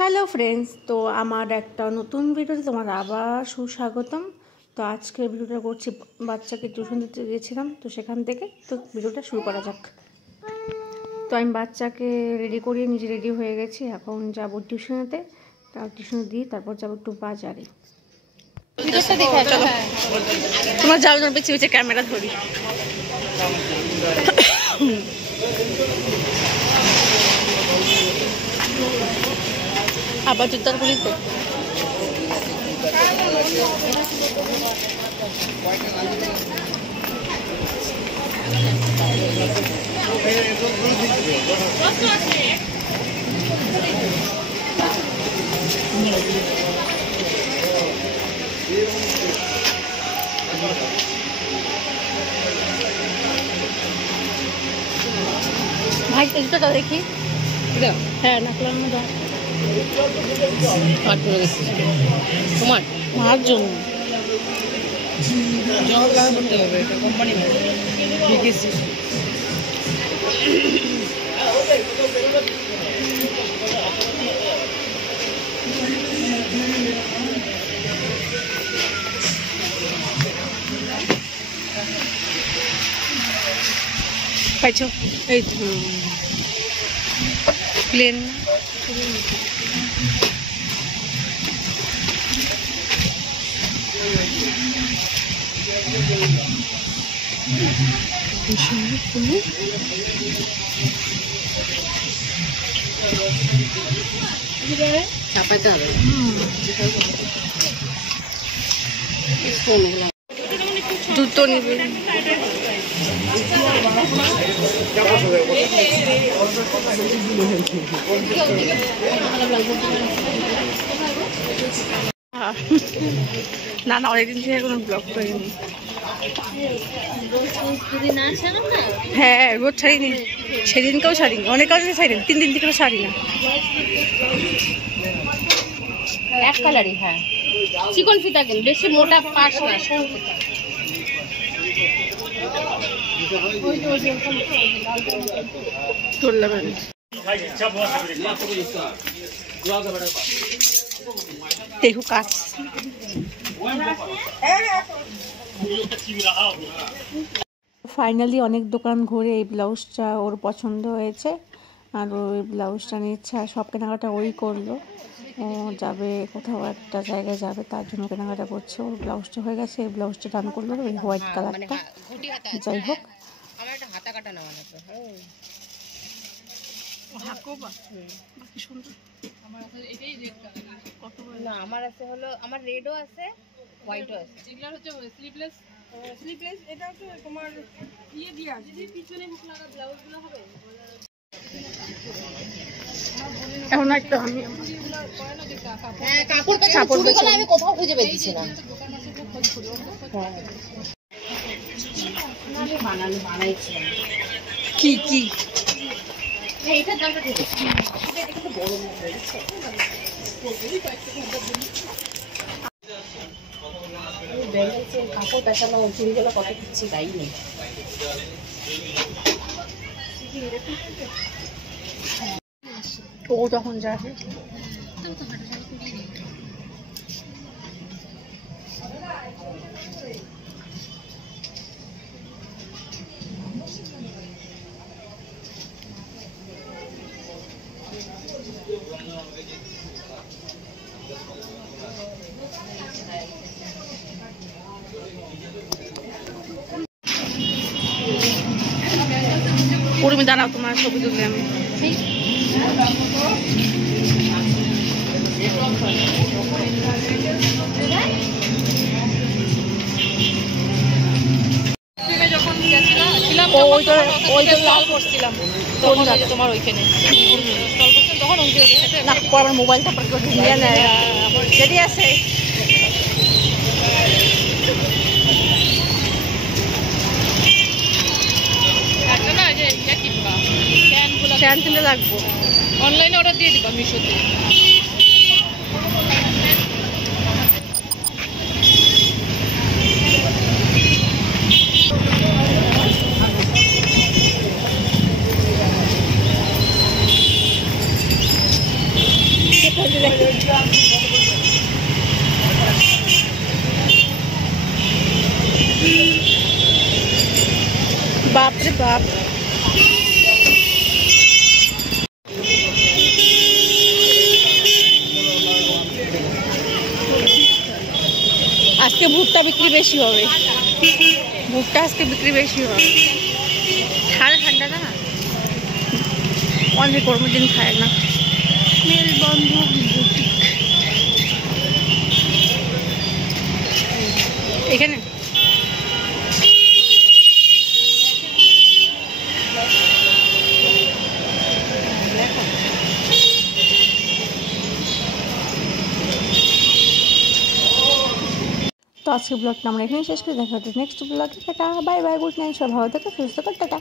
Hello friends, তো আমার একটা নতুন ভিডিওতে তোমার আবার সুস্বাগতম। তো আজকে ভিডিওটা করছি, বাচ্চাকে টিউশন দিতে গিয়েছিলাম, তো সেখান থেকে তো ভিডিওটা শুরু করা যাক। তো আমি বাচ্চাকে রেডি করিয়ে নিজে রেডি হয়ে গেছি, এখন যাবো টিউশনেতে। টিউশনে দিয়ে তারপর যাবো একটু বাজারে। ভিডিওটা দেখা চলো, তোমার যাও না, বেঁচে বেঁচে ক্যামেরা ধরি। আবার জুতার গুলি তো ভাই, জুতাটা দেখি। হ্যাঁ, নাকলাম দাও। তোমার মার জন্য করতে হবে, এটা কোম্পানি পাইছো? এই প্লেন চাপাইতে হবে। জুতো নিবে, না না, অনেকদিন থেকে কোনো ব্লগ করিনি। হ্যাঁ, রোজ ছাড়িনি, সেদিনকেও ছাড়িনি, অনেক কাজ ছাড়িনি, 3 দিন থেকে ছাড়ি না। এক কালারই, হ্যাঁ, চিকন ফিতা, কিন্তু বেশি মোটা পাশ না। দেখো কাজ। ফাইনালি অনেক দোকান ঘুরে এই ব্লাউজটা ওর পছন্দ হয়েছে, আর ওই ব্লাউজটা নিচ্ছে, আর সব কেনাকাটা ওই করলো। ও যাবে কোথাও একটা জায়গায় যাবে, তার জন্য কেনাকাটা করছে। ওর ব্লাউজটা হয়ে গেছে, এই ব্লাউজটা দাম করলো ওই হোয়াইট কালারটা। যাই হোক, আমার আছে হলো, আমার রেডও আছে, হোয়াইটও আছে। এগুলা হচ্ছে স্লিভলেস, স্লিভলেস। এটা হচ্ছে তোমার ইয়ে দিয়া যদি পিছনে হুক লাগা ব্লাউজগুলো হবে। এখন একটা আমি কাপড় চুড়িগুলো আমি কোথাও খুঁজে পেয়েছি না। আমি বানাইছি কি কি এইটার দামটা ঠিক আছে, এটা কিন্তু বড় হয়ে গেছে। কাপড় পেঁচানো চুড়িগুলো কত দিচ্ছি তাই নেই। ও যখন যাবে তুমি দাঁড়াও, তোমার ছবি তুললে আমি। লাল করছিলাম তোমার ওইখানে, তখন আমার মোবাইলটা রেডি আছে। ফ্যান কিনতে লাগবো, অনলাইনে অর্ডার দিয়ে দিবা মিশোতে। बाप रे बाप, আজকে ভুট্টা বিক্রি বেশি হবে, ভুট্টা আজকে বিক্রি বেশি হবে। ঠান্ডা না, অনেক গরমের দিন খায় না। মেলবন্ধু বুটিক এখানে তো আজকে ব্লগটা আমরা এখানে শেষ করে দেখা হচ্ছে নেক্সট ব্লগে। Tata, bye bye, good night, সব ভালো থাকো, সুস্থ থাকো, টাটা।